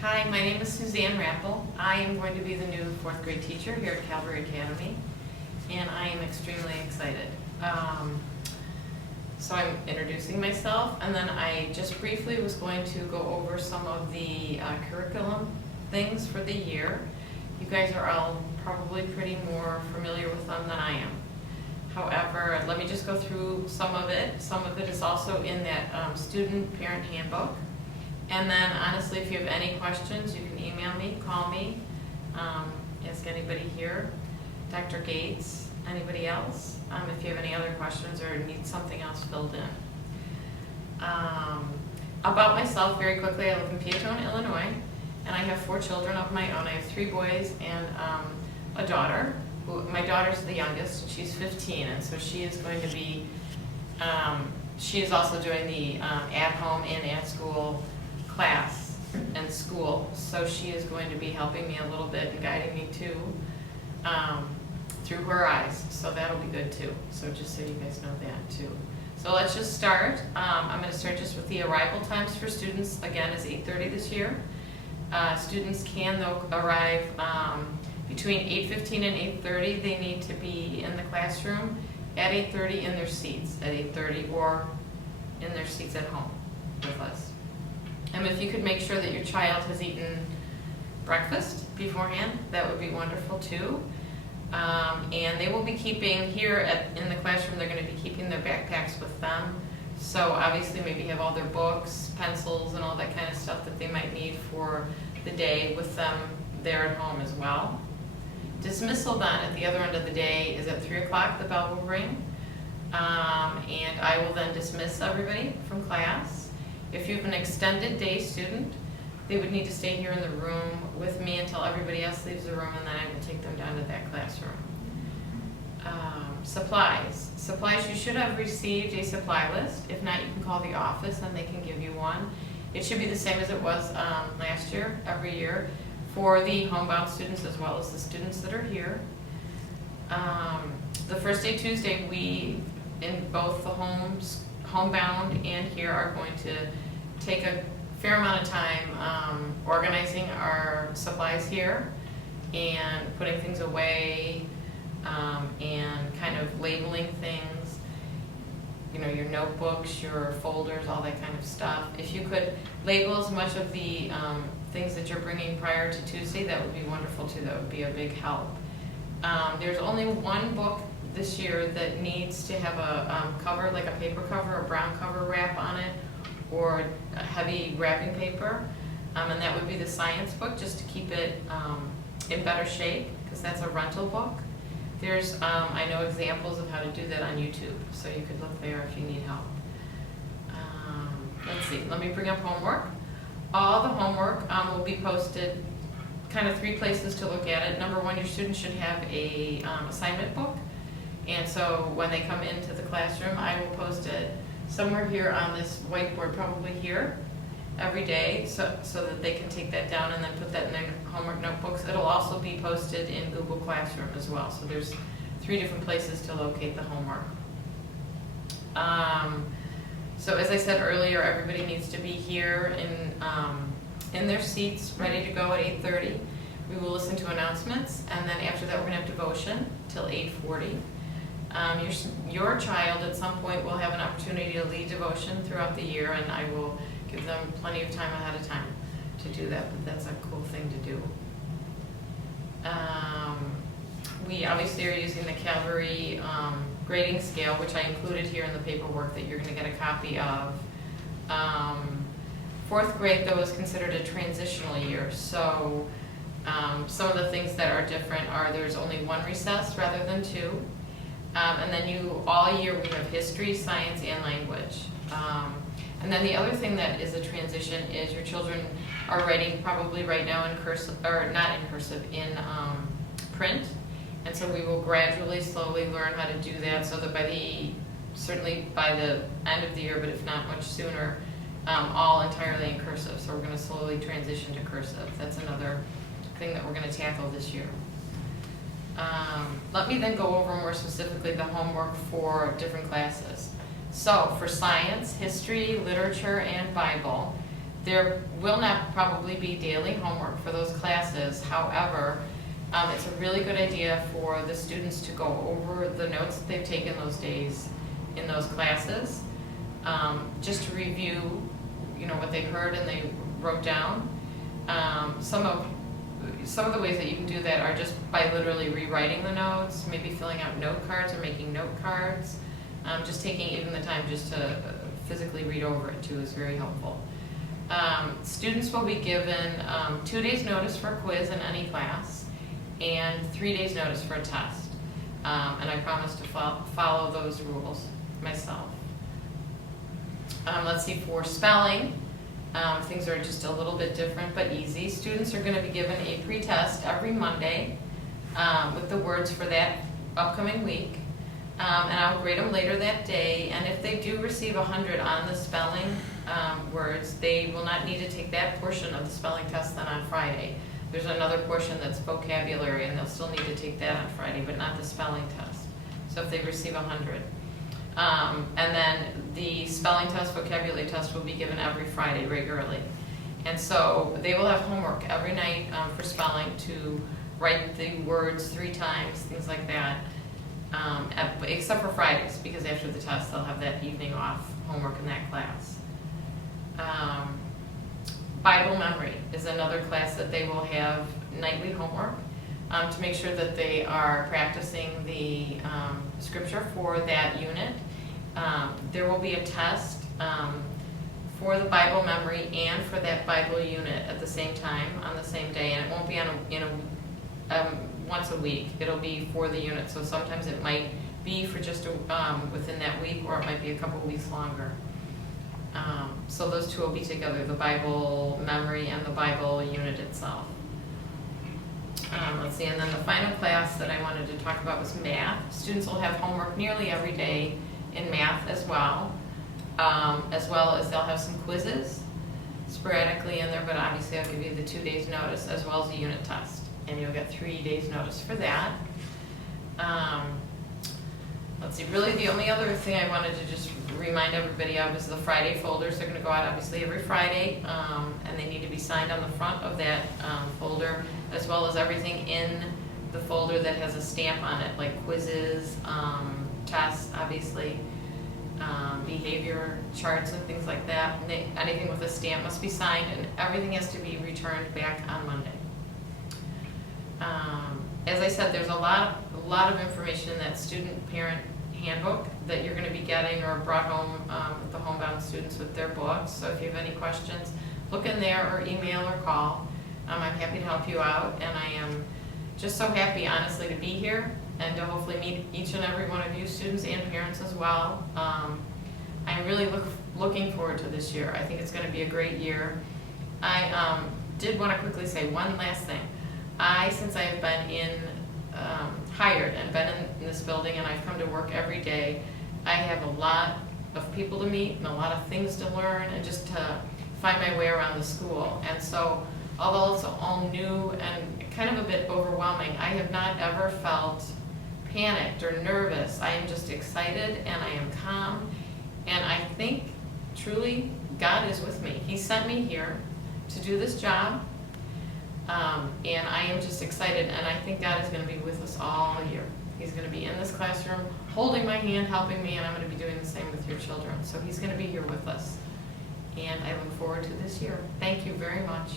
Hi, my name is Suzanne Rappel. I am going to be the new fourth grade teacher here at Calvary Academy, and I am extremely excited. So I'm introducing myself, and then I just briefly was going to go over some of the curriculum things for the year. You guys are all probably pretty more familiar with them than I am. However, let me just go through some of it. Some of it is also in that student parent handbook. And then honestly, if you have any questions, you can email me, call me, ask anybody here, Dr. Gates, anybody else, if you have any other questions or need something else filled in. About myself, very quickly, I live in Peatone, Illinois, and I have 4 children of my own. I have 3 boys and a daughter. My daughter's the youngest, she's 15, and so she is going to be, she is also doing the at-home and at-school class and school, so she is going to be helping me a little bit and guiding me too, through her eyes, so that'll be good too. So just so you guys know that too. So let's just start. I'm going to start just with the arrival times for students. Again, is 8:30 this year. Students can though arrive between 8:15 and 8:30. They need to be in the classroom at 8:30 in their seats at 8:30 or in their seats at home with us. And if you could make sure that your child has eaten breakfast beforehand, that would be wonderful too. And they will be keeping here in the classroom, they're going to be keeping their backpacks with them. So obviously maybe have all their books, pencils, and all that kind of stuff that they might need for the day with them there at home as well. Dismissal then at the other end of the day is at 3 o'clock, the bell will ring. And I will then dismiss everybody from class. If you have an extended day student, they would need to stay here in the room with me until everybody else leaves the room, and then I will take them down to that classroom. Supplies. Supplies, you should have received a supply list. If not, you can call the office and they can give you one. It should be the same as it was last year, every year, for the homebound students as well as the students that are here. The first day Tuesday, we, in both the homebound and here, are going to take a fair amount of time organizing our supplies here and putting things away and kind of labeling things, you know, your notebooks, your folders, all that kind of stuff. If you could label as much of the things that you're bringing prior to Tuesday, that would be wonderful too. That would be a big help. There's only one book this year that needs to have a cover, like a paper cover, a brown cover wrap on it, or a heavy wrapping paper, and that would be the science book, just to keep it in better shape, because that's a rental book. There's, I know examples of how to do that on YouTube, so you could look there if you need help. Let's see, let me bring up homework. All the homework will be posted, kind of 3 places to look at it. Number 1, your students should have a assignment book, and so when they come into the classroom, I will post it somewhere here on this whiteboard, probably here, every day, so that they can take that down and then put that in their homework notebooks. It'll also be posted in Google Classroom as well, so there's 3 different places to locate the homework. So as I said earlier, everybody needs to be here in their seats, ready to go at 8:30. We will listen to announcements, and then after that we're going to have devotion till 8:40. Your child at some point will have an opportunity to lead devotion throughout the year, and I will give them plenty of time ahead of time to do that, but that's a cool thing to do. We obviously are using the Calvary grading scale, which I included here in the paperwork that you're going to get a copy of. 4th grade, though, is considered a transitional year, so some of the things that are different are there's only 1 recess rather than 2. And then all year we have history, science, and language. And then the other thing that is a transition is your children are writing probably right now in cursive, or not in cursive, in print. And so we will gradually, slowly learn how to do that, so that certainly by the end of the year, but if not much sooner, all entirely in cursive. So we're going to slowly transition to cursive. That's another thing that we're going to tackle this year. Let me then go over more specifically the homework for different classes. So for science, history, literature, and Bible, There will not probably be daily homework for those classes. However, it's a really good idea for the students to go over the notes that they've taken those days in those classes, just to review, what they heard and they wrote down. Some of the ways that you can do that are just by literally rewriting the notes, maybe filling out note cards or making note cards. Just taking even the time just to physically read over it too is very helpful. Students will be given 2 days notice for a quiz in any class and 3 days notice for a test. And I promise to follow those rules myself. Let's see, for spelling, things are just a little bit different but easy. Students are going to be given a pre-test every Monday with the words for that upcoming week. And I'll grade them later that day. And if they do receive 100 on the spelling words, they will not need to take that portion of the spelling test then on Friday. There's another portion that's vocabulary, and they'll still need to take that on Friday, but not the spelling test. So if they receive 100. And then the spelling test, vocabulary test will be given every Friday regularly. And so they will have homework every night for spelling to write the words 3 times, things like that. Except for Fridays, because after the test they'll have that evening off homework in that class. Bible memory is another class that they will have nightly homework to make sure that they are practicing the scripture for that unit. There will be a test for the Bible memory and for that Bible unit at the same time on the same day, and it won't be once a week. It'll be for the unit, so sometimes it might be for just within that week, or it might be a couple weeks longer. So those two will be together, the Bible memory and the Bible unit itself. Let's see, and then the final class that I wanted to talk about was math. Students will have homework nearly every day in math as well as they'll have some quizzes sporadically in there, but obviously I'll give you the 2 days notice as well as a unit test, and you'll get 3 days notice for that. Let's see, really the only other thing I wanted to just remind everybody of is the Friday folders. They're going to go out obviously every Friday, and they need to be signed on the front of that folder, as well as everything in the folder that has a stamp on it, like quizzes, tests, obviously, behavior charts and things like that. Anything with a stamp must be signed, and everything has to be returned back on Monday. As I said, there's a lot of information in that student-parent handbook that you're going to be getting or brought home with the homebound students with their books. So if you have any questions, look in there or email or call. I'm happy to help you out, and I am just so happy, honestly, to be here and to hopefully meet each and every one of you students and parents as well. I'm really looking forward to this year. I think it's going to be a great year. I did want to quickly say one last thing. Since I have been hired and been in this building, and I've come to work every day, I have a lot of people to meet and a lot of things to learn and just to find my way around the school. And so, although it's all new and kind of a bit overwhelming, I have not ever felt panicked or nervous. I am just excited and I am calm, and I think truly God is with me. He sent me here to do this job. And I am just excited, and I think God is going to be with us all year. He's going to be in this classroom, holding my hand, helping me, and I'm going to be doing the same with your children. So He's going to be here with us, and I look forward to this year. Thank you very much.